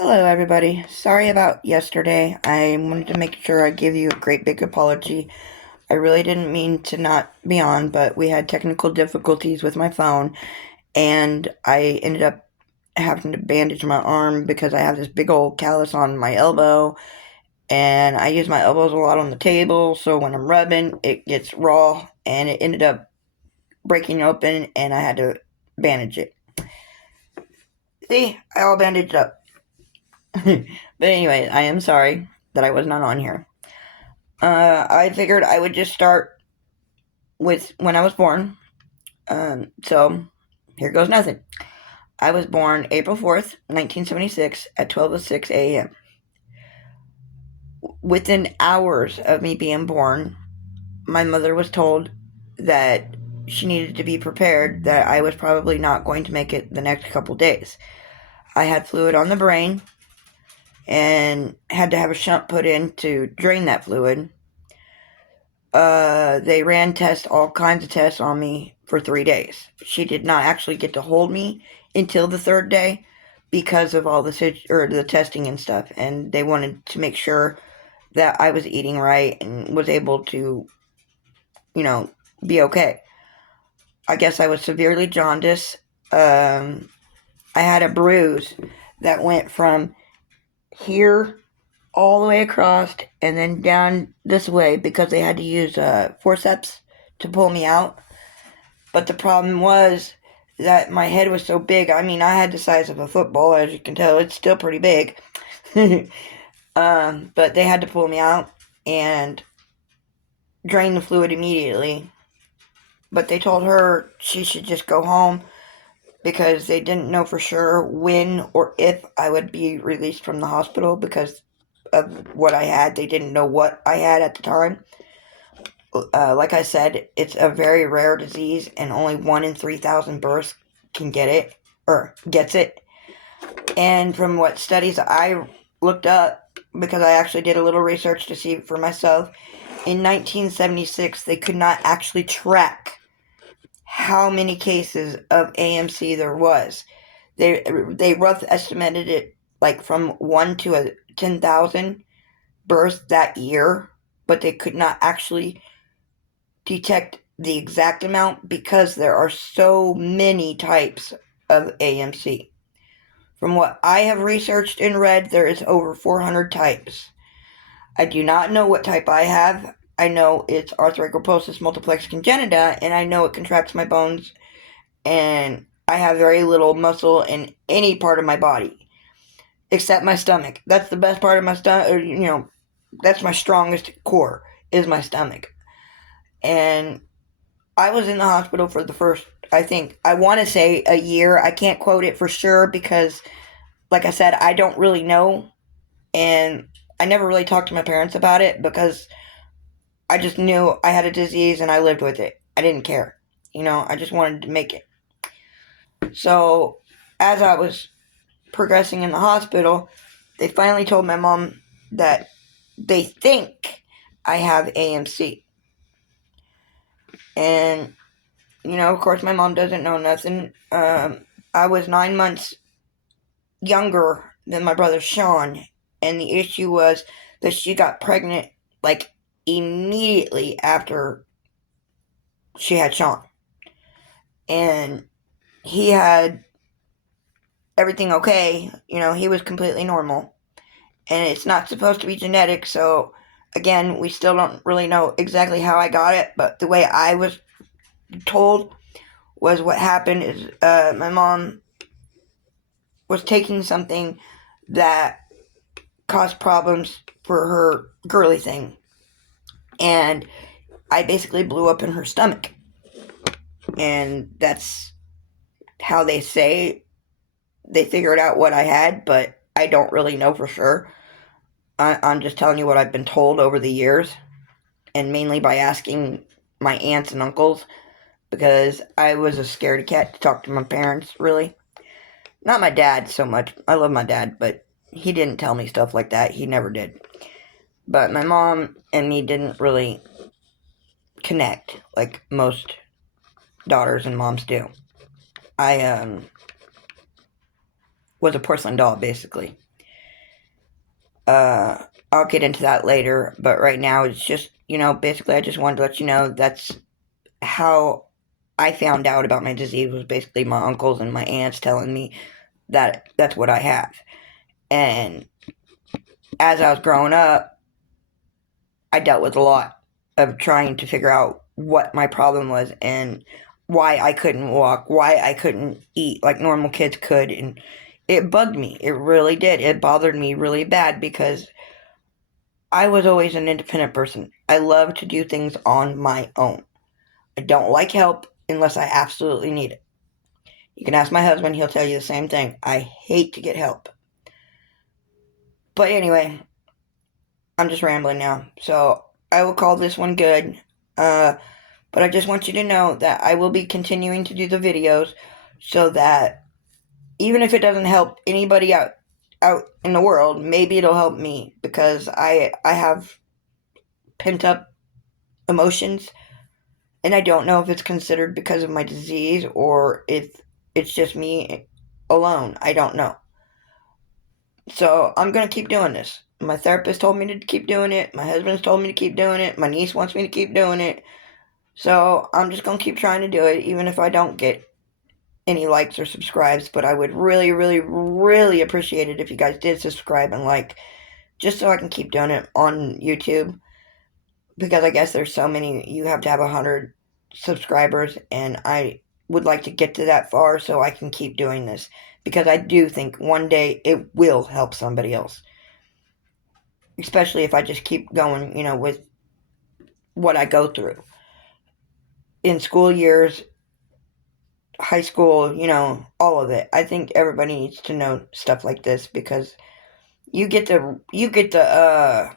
Hello, everybody. Sorry about yesterday. I wanted to make sure I give you a great big apology. I really didn't mean to not be on, but we had technical difficulties with my phone, and I ended up having to bandage my arm because I have this big old callus on my elbow, and I use my elbows a lot on the table, so when I'm rubbing, it gets raw, and it ended up breaking open, and I had to bandage it. See, I all bandaged up. But anyway, I am sorry that I was not on here. I figured I would just start with when I was born. So here goes nothing. I was born April 4th, 1976 at 12:06 a.m. Within hours of me being born, my mother was told that she needed to be prepared that I was probably not going to make it the next couple days. I had fluid on the brain and had to have a shunt put in to drain that fluid. They ran tests, all kinds of tests on me for 3 days. She did not actually get to hold me until the third day because of all the testing and stuff, and they wanted to make sure that I was eating right and was able to, be okay. I guess I was severely jaundiced. I had a bruise that went from here all the way across and then down this way because they had to use forceps to pull me out. But the problem was that my head was so big. I mean, I had the size of a football, as you can tell. It's still pretty big. But they had to pull me out and drain the fluid immediately. But they told her she should just go home because they didn't know for sure when or if I would be released from the hospital because of what I had. They didn't know what I had at the time. Like I said, it's a very rare disease, and only 1 in 3,000 births can get it or gets it. And from what studies I looked up, because I actually did a little research to see for myself, in 1976 they could not actually track how many cases of AMC there was. They rough estimated it like from 1 to 10,000 births that year, but they could not actually detect the exact amount because there are so many types of AMC. From what I have researched and read, there is over 400 types. I do not know what type I have. I know it's arthrogryposis multiplex congenita, and I know it contracts my bones, and I have very little muscle in any part of my body, except my stomach. That's the best part of my stomach, that's my strongest core, is my stomach. And I was in the hospital for the first, I want to say a year. I can't quote it for sure because, like I said, I don't really know. And I never really talked to my parents about it because I just knew I had a disease and I lived with it. I didn't care. I just wanted to make it. So, as I was progressing in the hospital, they finally told my mom that they think I have AMC. And, of course, my mom doesn't know nothing. I was 9 months younger than my brother Sean, and the issue was that she got pregnant like immediately after she had Sean. And he had everything okay, he was completely normal. And it's not supposed to be genetic, so again, we still don't really know exactly how I got it, but the way I was told was what happened is my mom was taking something that caused problems for her girly thing. And I basically blew up in her stomach. And that's how they say they figured out what I had, but I don't really know for sure. I'm just telling you what I've been told over the years, and mainly by asking my aunts and uncles, because I was a scaredy cat to talk to my parents, really. Not my dad so much. I love my dad, but he didn't tell me stuff like that. He never did. But my mom and me didn't really connect like most daughters and moms do. I was a porcelain doll, basically. I'll get into that later, but right now it's just, basically I just wanted to let you know that's how I found out about my disease, was basically my uncles and my aunts telling me that that's what I have. And as I was growing up, I dealt with a lot of trying to figure out what my problem was and why I couldn't walk, why I couldn't eat like normal kids could. And it bugged me. It really did. It bothered me really bad because I was always an independent person. I love to do things on my own. I don't like help unless I absolutely need it. You can ask my husband, he'll tell you the same thing. I hate to get help. But anyway, I'm just rambling now. So I will call this one good. But I just want you to know that I will be continuing to do the videos so that even if it doesn't help anybody out in the world, maybe it'll help me, because I have pent up emotions, and I don't know if it's considered because of my disease or if it's just me alone. I don't know. So I'm going to keep doing this. My therapist told me to keep doing it. My husband's told me to keep doing it. My niece wants me to keep doing it. So I'm just going to keep trying to do it, even if I don't get any likes or subscribes. But I would really, really, really appreciate it if you guys did subscribe and like, just so I can keep doing it on YouTube. Because I guess there's so many, you have to have 100 subscribers, and I would like to get to that far so I can keep doing this. Because I do think one day it will help somebody else. Especially if I just keep going, with what I go through. In school years, high school, all of it. I think everybody needs to know stuff like this, because you get the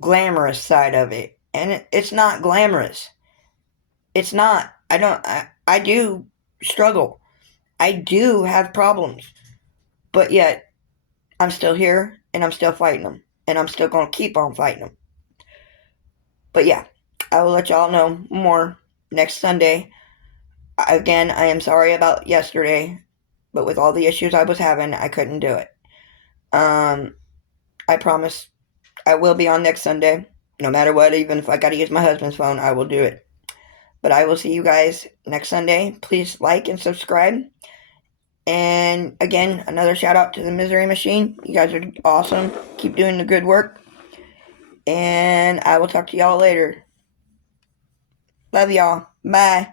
glamorous side of it, and it's not glamorous. It's not. I do struggle. I do have problems. But yet I'm still here, and I'm still fighting them, and I'm still going to keep on fighting them. But yeah, I will let y'all know more next Sunday. Again, I am sorry about yesterday, but with all the issues I was having, I couldn't do it. I promise I will be on next Sunday. No matter what, even if I gotta use my husband's phone, I will do it. But I will see you guys next Sunday. Please like and subscribe. And again, another shout out to the Misery Machine. You guys are awesome. Keep doing the good work. And I will talk to y'all later. Love y'all. Bye.